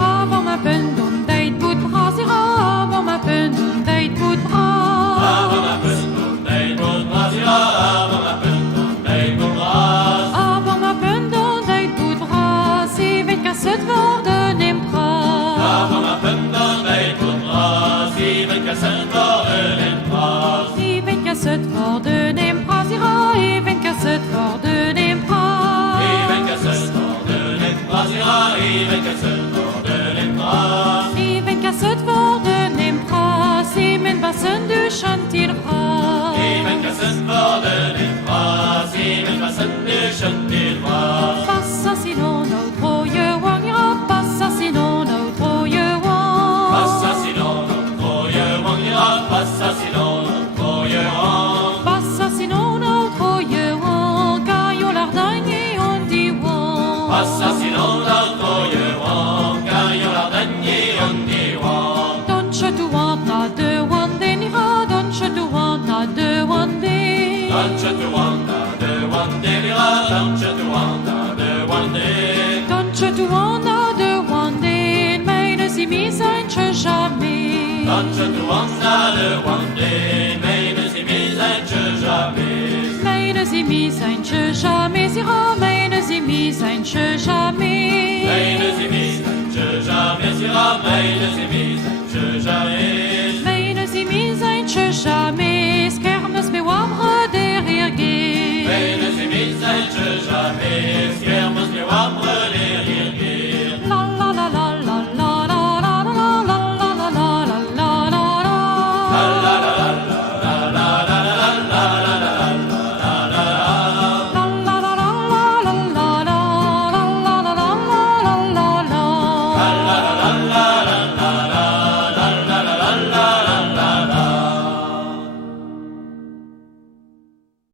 Avant ma pendon deit bout bras ira, avant ma pendon deit bout bras. Avant ma pendon deit bout bras ira, avant ma pendon deit bout bras. Avant ma pendon deit bout bras, si vet kasset vorden empras. Avant ma pendon deit bout bras, si vet kasset vorden empras. Si vet kasset vorden empras ira, i vet kasset vorden empras. Even kasset vorden empras ira, even kasset vorden empras. Even kasset vorden empras, si men bassen du chantil bras. Even kasset vorden empras, even kasset du chantil bras. Passa sinon outro yaouank ira, passa sinon outro yaouank. Passa sinon outro yaouank ira, passa sinon outro yaouank. Passa sinon outro yaouank, aïe lardagné on dit ouank. Passa sinon outro yaouank, aïe lardagné on dit ouank. Don't you do want na de wanden ira, don't you do want na de wanden. Don't you do want de wanden ira, don't you do want de wanden. Don't you do want na de wanden, mais ne s'y mise jamais. Don't you do want de wanden, mais ne s'y mise jamais. Mais ne s'y mise jamais ira, mais ne s'y mise jamais. Mais ne s'y mise jamais ira, mais ne s'y mise jamais. Mais ne s'y mise jamais, skermes me wabre derrière gay. Mais ne s'y mise jamais, skermes me wabre derrière.